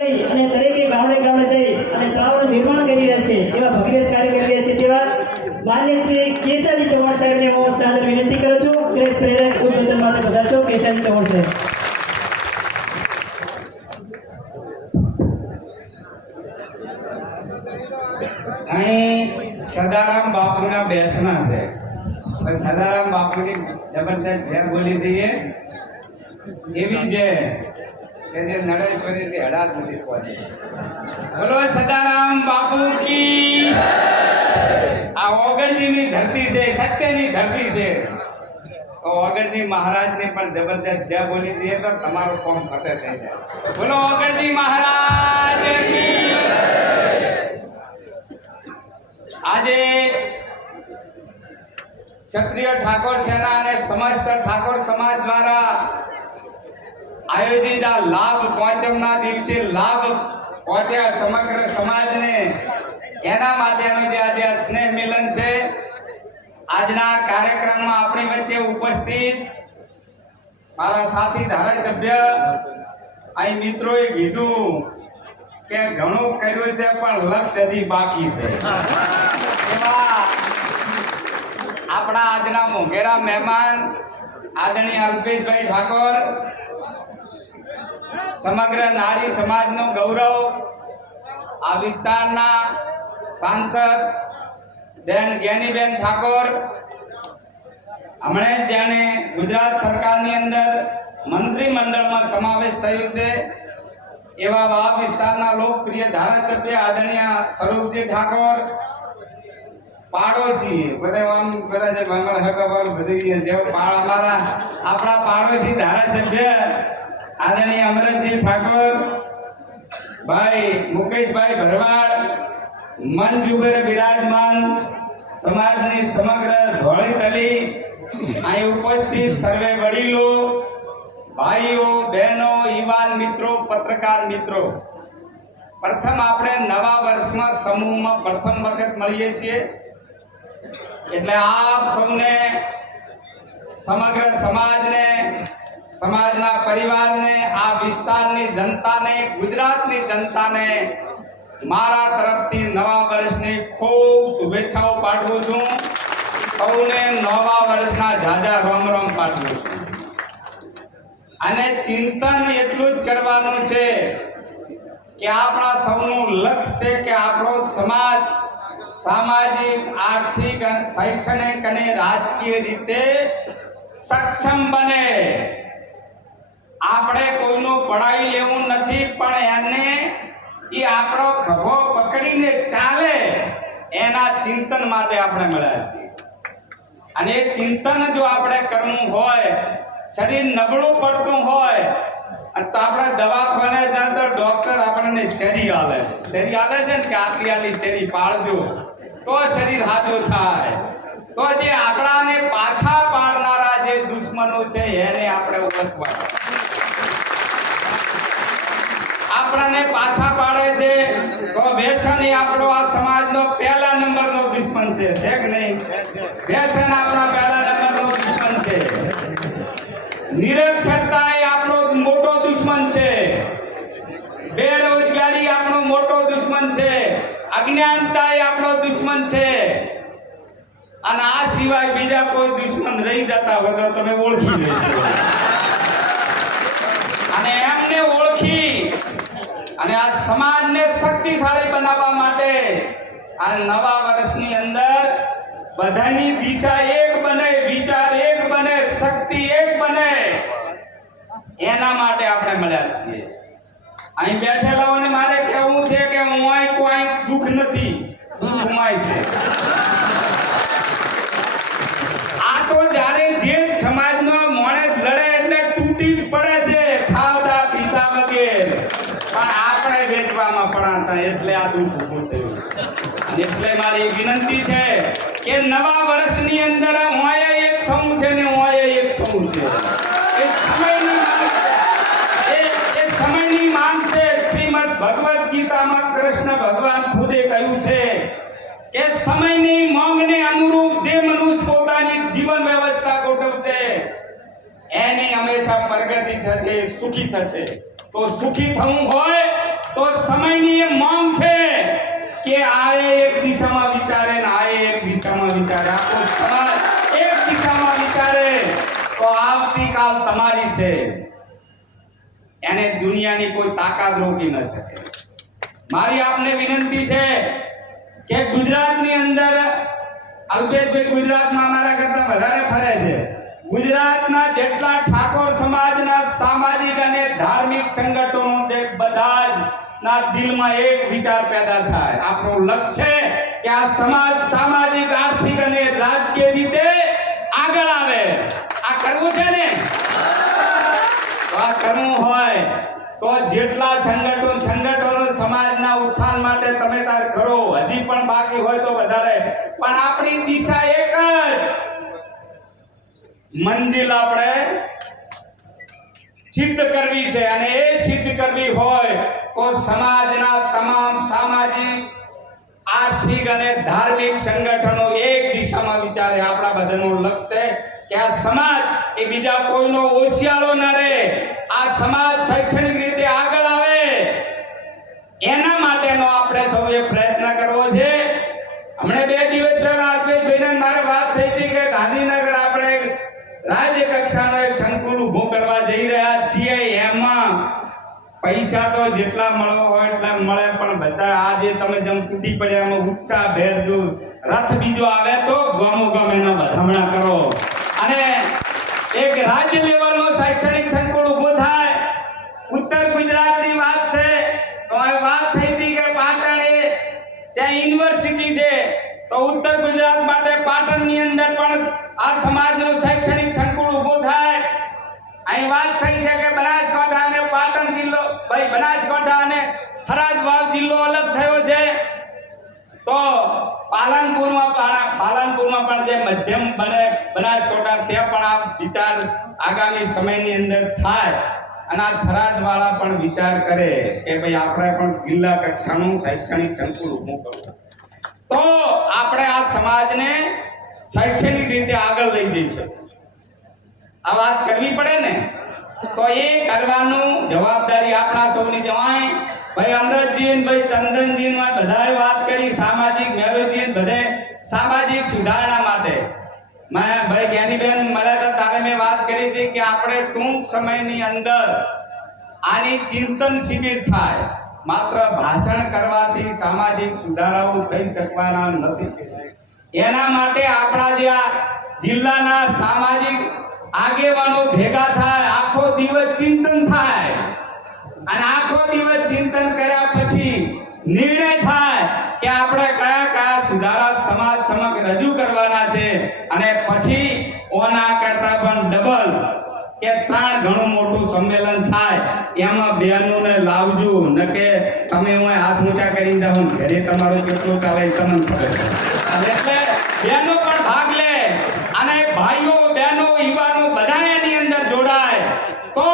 અને દરેકે ગામડે ગામડે જઈ અને તળાવનું નિર્માણ કરી રહ્યા છે એવા ભગીરથ કાર્ય કરી રહ્યા છે તેવા માન્ય શ્રી કેસાજી ચૌહાણ સાહેબને હું સાદર વિનંતી કરું છું કે પ્રેરક ઉદ્બોધન માટે પધારશો. કેસાજી ચૌહાણ સાહેબ. અહીં સદારામ બાપુના બેસના છે પણ સદારામ બાપુની જબરદસ્ત જેમ બોલી દઈએ એવી જે કે જે નડેશ્વરીથી હડાત નથી પહોંચે. બોલો સદારામ બાપુ કી. આ ઓગણજીની ધરતી છે, સત્યની ધરતી છે. તો ઓગણજી મહારાજને પણ જબરદસ્ત જે બોલી દઈએ તો તમારું કોમ ફતે થઈ જાય. બોલો ઓગણજી મહારાજ કી. આજે ક્ષત્રિય ઠાકોર સેના અને સમસ્ત ઠાકોર સમાજ દ્વારા આયોજિત આ લાભ પાંચમના દિવસે લાભ પહોંચ્યા સમગ્ર સમાજને, એના માટેનું જે આજે આ સ્નેહ મિલન છે. આજના કાર્યક્રમમાં આપણી વચ્ચે ઉપસ્થિત મારા સાથી ધારાસભ્ય અહીં મિત્રોએ કીધું કે ઘણું કર્યું છે પણ લક્ષ્ય હજી બાકી છે. આપણા આજના મોંઘેરા મહેમાન આદરણીય અલ્પેશભાઈ ઠાકોર, સમગ્ર નારી સમાજનું ગૌરવ, આ વિસ્તારના સાંસદ બેન જ્ઞાનીબેન ઠાકોર, હમણાં જેને ગુજરાત સરકારની અંદર મંત્રીમંડળમાં સમાવેશ થયો છે એવા વાવ વિસ્તારના લોકપ્રિય ધારાસભ્ય આદરણીય સ્વરૂપજી ઠાકોર, પાડોશી બધા આમ બધા જે મંગળ હકવાળ બધી જે અમારા આપણા પાડોશી ધારાસભ્ય આદરણીય અમરતજી ઠાકોર, ભાઈ મુકેશભાઈ ભરવાડ, મંજુગર બિરાજમાન સમાજની સમગ્ર ધોળી તલી અહીં ઉપસ્થિત સર્વે વડીલો, ભાઈઓ, બહેનો, યુવાન મિત્રો, પત્રકાર મિત્રો, પ્રથમ આપણે નવા વર્ષમાં સમૂહમાં પ્રથમ વખત મળીએ છીએ એટલે આપ સૌને, સમગ્ર સમાજને, સમાજના પરિવારને, આ વિસ્તારની જનતાને, ગુજરાતની જનતાને મારા તરફથી નવા વર્ષની ખૂબ શુભેચ્છાઓ પાઠવું છું. સૌને નવા વર્ષના ઝાઝા રોમ રોમ પાઠવું છું. અને ચિંતન એટલું જ કરવાનું છે કે આપણા સૌનું લક્ષ્ય છે કે આપણો સમાજ સામાજિક, આર્થિક, શૈક્ષણિક અને રાજકીય રીતે સક્ષમ બને. આપણે કોઈનું પડાવી લેવું નથી પણ એને એ આપણો ખભો પકડીને ચાલે એના ચિંતન માટે આપણે મળ્યા છીએ. અને એ ચિંતન જો આપણે કરવું હોય, શરીર નબળું પડતું હોય તો આપણે દવાખાને જાય તો ડોક્ટર આપણને ચરી આલે છે ને કે આટલી આટલી ચરી પાડજો તો શરીર હાજર થાય. તો જે આપણાને પાછા પાડનારા જે દુશ્મનો છે એને આપણે ઓળખવા. આપણને પાછા પાડે છે તો વ્યસન એ આપણો આ સમાજનો પહેલા નંબરનો દુશ્મન છે કે નહીં? વ્યસન આપણા પહેલા નંબરનો દુશ્મન છે. નિરક્ષરતા એ આપણો મોટો દુશ્મન છે. બેરોજગારી આપણો મોટો દુશ્મન છે. અજ્ઞાનતા એ આપણો દુશ્મન છે. અને આ સિવાય બીજા કોઈ દુશ્મન રહી જતા હોય તો તમે ઓળખી લેજો. અને એમને ઓળખી અને આ સમાજને શક્તિશાળી બનાવવા માટે આ નવા વર્ષની અંદર બધાની દિશા એક બને, વિચાર એક બને, શક્તિ એક બને, એના માટે આપણે મળ્યા છીએ. અહીં બેઠેલાઓને મારે કહેવું છે કે હું કોઈ દુઃખ નથી, દુઃખ ઉમાય છે. આ તો જ્યારે જે સમાજનો માણસ લડે એટલે તૂટી જ પડે છે, ખાવતા પીતા વગેરે, પણ આપણે વેચવામાં પડાશા એટલે આ દુઃખ ઊભું થયું. એટલે મારી વિનંતી છે કે નવા વર્ષની અંદર મોય એક થવું છે ને મોય એક થવું છે. એ સમયની માંગ છે. શ્રીમદ ભગવદ ગીતામાં કૃષ્ણ ભગવાન ખુદે કહ્યું છે કે સમયની માંગને અનુરૂપ જે મનુષ્ય પોતાની જીવન વ્યવસ્થા ગોઠવશે એની હંમેશા પ્રગતિ થશે, સુખી થશે. તો સુખી થવું હોય આપણી એ માંગ છે કે આ એક દિશામાં વિચારે ને આ એક દિશામાં વિચારે, આખો સમાજ એક દિશામાં વિચારે તો આવતીકાલ તમારી છે, એને દુનિયાની કોઈ તાકાત રોકી ન શકે. મારી આપને વિનંતી છે કે ગુજરાતની અંદર અલ્પેશભાઈ ગુજરાતમાં અમારા કરતા વધારે ફરે છે. ગુજરાતના જેટલા ઠાકોર સમાજના સામાજિક અને ધાર્મિક સંગઠનો છે બધા જ ના દિલમાં એક વિચાર પેદા થાય. આપણું લક્ષ્ય છે કે આ સમાજ સામાજિક, આર્થિક અને રાજકીય રીતે આગળ આવે. આ કરવું છે ને, તો આ કરવું હોય તો જેટલા સંગઠનો સમાજના ઉત્થાન માટે તમે તાર કરો. હજી પણ બાકી હોય તો વધારે, પણ આપણી દિશા એક જ, મંજિલ આપણે સિદ્ધ કરવી છે. અને એ સિદ્ધ કરવી હોય તો સમાજના તમામ સામાજિક, આર્થિક અને ધાર્મિક સંગઠનો એક દિશામાં વિચારે. આપણા બધાનું લક્ષ્ય છે કે આ સમાજ એ બીજા કોઈનો ઓશિયાળો ન રહે, આ સમાજ શૈક્ષણિક રીતે આગળ આવે, એના માટેનો આપણે સૌએ પ્રયત્ન કરવો છે. હમણાં 2 દિવસ પહેલા અલ્પેશભાઈને મારે વાત થઈ હતી કે ગાંધીનગર આપણે રાજ્ય કક્ષાનો એક સંકુલ ઊભું કરવા જઈ રહ્યા છીએ. એમાં પૈસા તો જેટલા મળવો હોય એટલા મળે, પણ બધા આજે તમે જેમ તૂટી પડ્યા એમાં ઉત્સાહ ભેર જો રથ બીજો આવે તો ગમે વધામણા કરો અને એક રાજ્ય લેવલનો શૈક્ષણિક સંકુલ ઊભો થાય. ઉત્તર ગુજરાતની વાત છે તો આ વાત થઈ હતી કે પાટણ એ ત્યાં યુનિવર્સિટી છે, તો ઉત્તર ગુજરાત માટે પાટણની અંદર પણ આ સમાજનો શૈક્ષણિક સંકુલ ઊભો થાય. અહીં વાત થઈ છે કે બનાસકાંઠા અને પાટણ જિલ્લો, ભાઈ બનાસકાંઠા અને થરાદ વાવ જિલ્લો અલગ થયો છે, તો પાલનપુરમાં પણ જે મધ્યમ બને બનાસકાંઠા ત્યાં પણ આ વિચાર આગામી સમયની અંદર થાય. અને આ થરાદ વાળા પણ વિચાર કરે કે ભાઈ આપણે પણ જિલ્લા કક્ષાનું શૈક્ષણિક સંકુલ ઊભું કરવું, તો આપણે આ સમાજને શૈક્ષણિક રીતે આગળ લઈ જઈશું. આ વાત કરવી પડે ને, તો એ કરવાનું જવાબદારી આપણા સૌની જવાય. ભાઈ અમરતજી ને ભાઈ ચંદનજી ને બધાએ વાત કરી સામાજિક, મેરોજી બધે સામાજિક સુધારણા માટે. મેં ભાઈ જ્ઞાનીબેન મળ્યા હતા ત્યારે મેં વાત કરી હતી કે આપણે ટૂંક સમયની અંદર આની ચિંતન શિબિર થાય. માત્ર ભાષણ કરવાથી સામાજિક સુધારાઓ થઈ શકવાના નથી. એના માટે આપણા જે આ જિલ્લાના સામાજિક આગેવાનો ભેગા થાય, આખો દિવસ ચિંતન થાય, અને આખો દિવસ ચિંતન કર્યા પછી નિર્ણય થાય કે આપણે કયા કયા સુધારા સમાજ સમક્ષ રજૂ કરવાના છે. અને પછી ઓના કરતા પણ ડબલ કે 3 ગણું મોટું સંમેલન થાય. એમાં બહેનોને લાવજો, ન કે તમે હું હાથ ઊંચા કરી દઉં ઘરે તમારું કેટલું ચાલે તમને ખબર છે. એટલે બહેનો પણ ભાગ લે અને ભાઈઓ, બહેનો, યુવાનો બધા એની અંદર જોડાય તો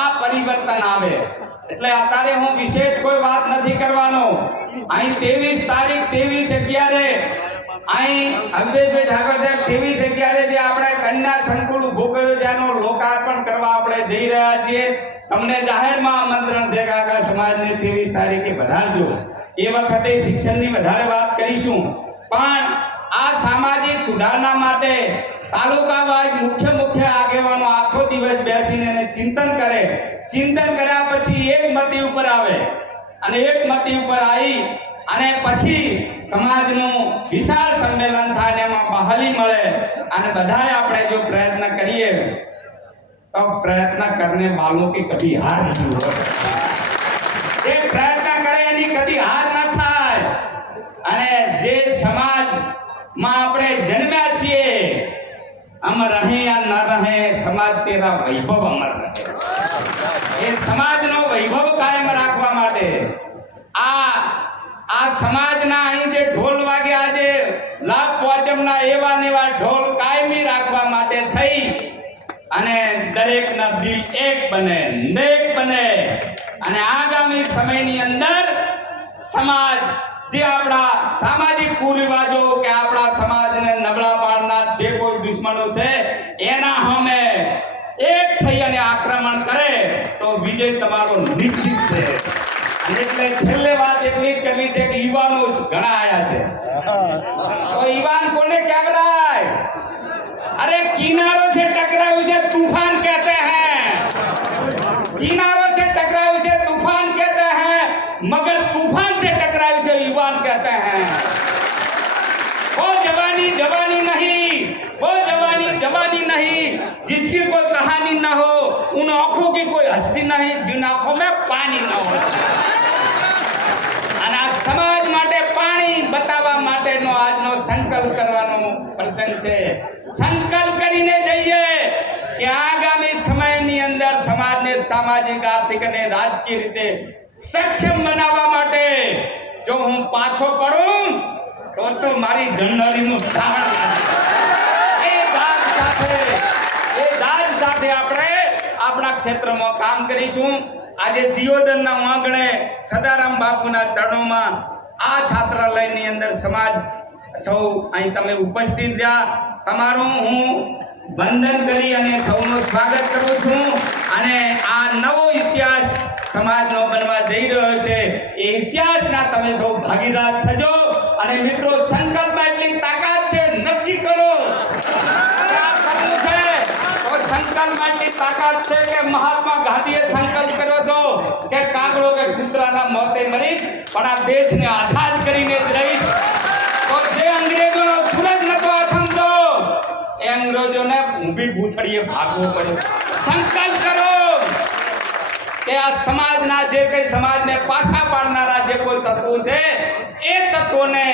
આ પરિવર્તન આવે. એટલે અત્યારે હું વિશેષ કોઈ વાત નથી કરવાનો. અહીં 23 તારીખ 23/11 અહીં અલ્પેશભાઈ ઠાકોર સાહેબ 23/11 જે આપણે કન્યા સંકુલ ઊભું કર્યું જેનું લોકાર્પણ કરવા આપણે જઈ રહ્યા છીએ. તમને જાહેરમાં આમંત્રણ છે કે આખા સમાજને 23 તારીખે વધારજો. એ વખતે શિક્ષણની વધારે વાત કરીશું, પણ આ સામાજિક સુધારણા માટે તાલુકા વાઇઝ મુખ્ય આગેવાનો આખો દિવસ બેસીને ચિંતન કરે. ચિંતન કર્યા પછી એક મતી ઉપર આવે, અને એક મતી ઉપર આવી અને પછી સમાજનું વિશાળ સંમેલન થાય ને એમાં બહાલી મળે. અને બધાએ આપણે જો પ્રયત્ન કરીએ તો પ્રયત્ન કરને વાलों की कभी हार नहीं होती. જે પ્રયત્ન કરે એની કદી હાર ન થાય. અને જે સમાજમાં આપણે જન્મ્યા છીએ, हम रहे या न रहे, समाज तेरा वैभव अमर रहे. એ સમાજનો વૈભવ કાયમ રાખવા માટે આ સમાજના અહીં જે ઢોલ વાગ્યા છે, લાભ પાંચમના એવા ઢોલ કાયમી રાખવા માટે થઈ અને દરેકના દિલ એક બને, નેક બને. અને આગામી સમયની અંદર સમાજ જે આપણા સામાજિક કુરિવાજો કે આપણા સમાજને નબળા પાડનાર જે કોઈ દુશ્મનો છે એના સામે એક થઈ અને આક્રમણ કરે તો વિજય તમારો નિશ્ચિત છે. અને એટલે છેલ્લે વાત એટલી જ કરવી છે કે યુવાનો જ ઘણા આયા છે તો યુવાન કોને કહેવાય? अरे किनारों से टकराए उसे तूफान कहते हैं, किनारों से टकराए उसे तूफान कहते हैं, मगर तूफान से टकराए उसे युवान कहते हैं। वो जवानी जवानी नहीं, वो जवानी जवानी नहीं जिसकी कोई कहानी ना हो, उन आंखों की कोई हस्ती नहीं जिन आंखों में पानी ना हो। અને આ સમાજ માટે પાણી બતાવવા માટેનો આજનો સંકલ્પ કરવાનો પ્રસંગ છે। સંકલ્પ કરીને જઈએ કે આગામી સમયની અંદર સમાજને સામાજિક આર્થિક અને રાજકીય રીતે સક્ષમ બનાવવા માટે જો હું પાછો પડું તો મારી જનરલીનું ઢાળ એ દાદ સાથે આપણે આપણા ક્ષેત્રમાં કામ કરીશું। આજે દિયોદરના આંગણે સદારામ બાપુના ચરણોમાં આ છાત્રાલયની અંદર સમાજ સૌ અહીં તમે ઉપસ્થિત રહ્યા, તમારું હું વંદન કરી અને સૌનું સ્વાગત કરું છું। અને આ નવો ઇતિહાસ સમાજનો બનવા જઈ રહ્યો છે, એ ઇતિહાસના તમે સૌ ભાગીદાર થજો। અને મિત્રો, સંકલ્પમાં એટલી તાકાત છે, નક્કી કરો સંકલ્પમાં એટલી તાકાત છે કે મહાત્મા ગાંધીએ સંકલ્પ કર્યો હતો કે કાગડો કે કૂતરાના મોતે મરીશ પણ આ દેશને આઝાદ કરીને જ રહીશ। તો જે અંગ્રેજોનો સૂરજ નતો આથમતો એ અંગ્રેજોને ઊભી ભૂથડીએ ભાગવો પડ્યો। સંકલ્પ કરો કે આ સમાજના જે કઈ સમાજને પાછા પાડનારા જે કોઈ તત્વો છે એ તત્વોને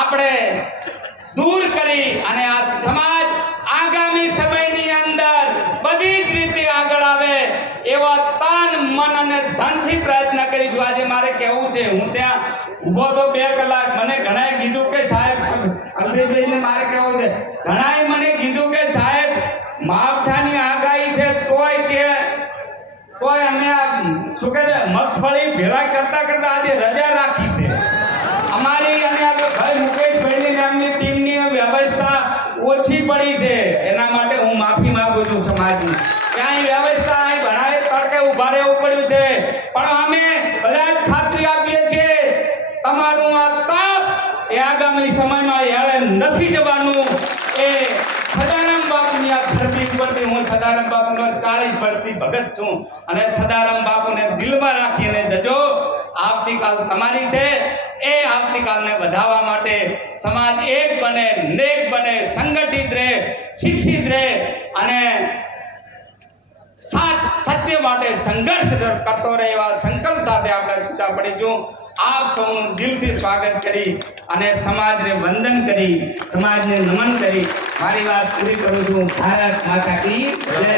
આપણે દૂર કરી અને આ સમાજ આગામી સમયની અંદર બધી જ રીતે આગળ આવે એવા તન મન અને ધનથી પ્રયત્ન કરીશું। આજે મારે કહેવું છે, હું ત્યાં ઊભો તો 2 કલાક, મને ઘણાએ કીધું કે સાહેબ, અલ્પેશભાઈને મારે કહેવું છે, ઘણાએ મને કીધું કે સાહેબ માવઠાની આગાહી છે તોય અમે આ શું કહે છે મગફળી ભેળા કરતા આજે રજા રાખી છે અમારી। અને આ ભાઈ મુકેશભાઈની નામની ટીમની વ્યવસ્થા ઓછી પડી છે, એના માટે હું માફી માંગુ છું સમાજની। ક્યાંય વ્યવસ્થા અહીં ભણાય તડકે ઉભા રહેવું પડ્યું છે, પણ અમે બધા જ ખાતરી આપીએ છીએ તમારું આ તાપ એ આગામી સમયમાં યાળે નથી જવાનું। એ સદારામ બાપુની આ ધરતી પરથી હું સદારામ બાપુનો 40 વર્ષથી ભગત છું અને સદારામ બાપુને દિલમાં રાખીને જજો। આવતીકાલ તમારી છે, એ આવતીકાલને વધારવા માટે સમાજ એક બને, નેક બને, સંગઠિત રહે, શિક્ષિત રહે અને સત્ય માટે સંઘર્ષ કરતો રહે એવા સંકલ્પ સાથે આપણે છૂટા પડીશું। આપ સૌનું દિલથી સ્વાગત કરી અને સમાજને વંદન કરી, સમાજને નમન કરી મારી વાત પૂરી કરું છું। ભારત માતા કી જય।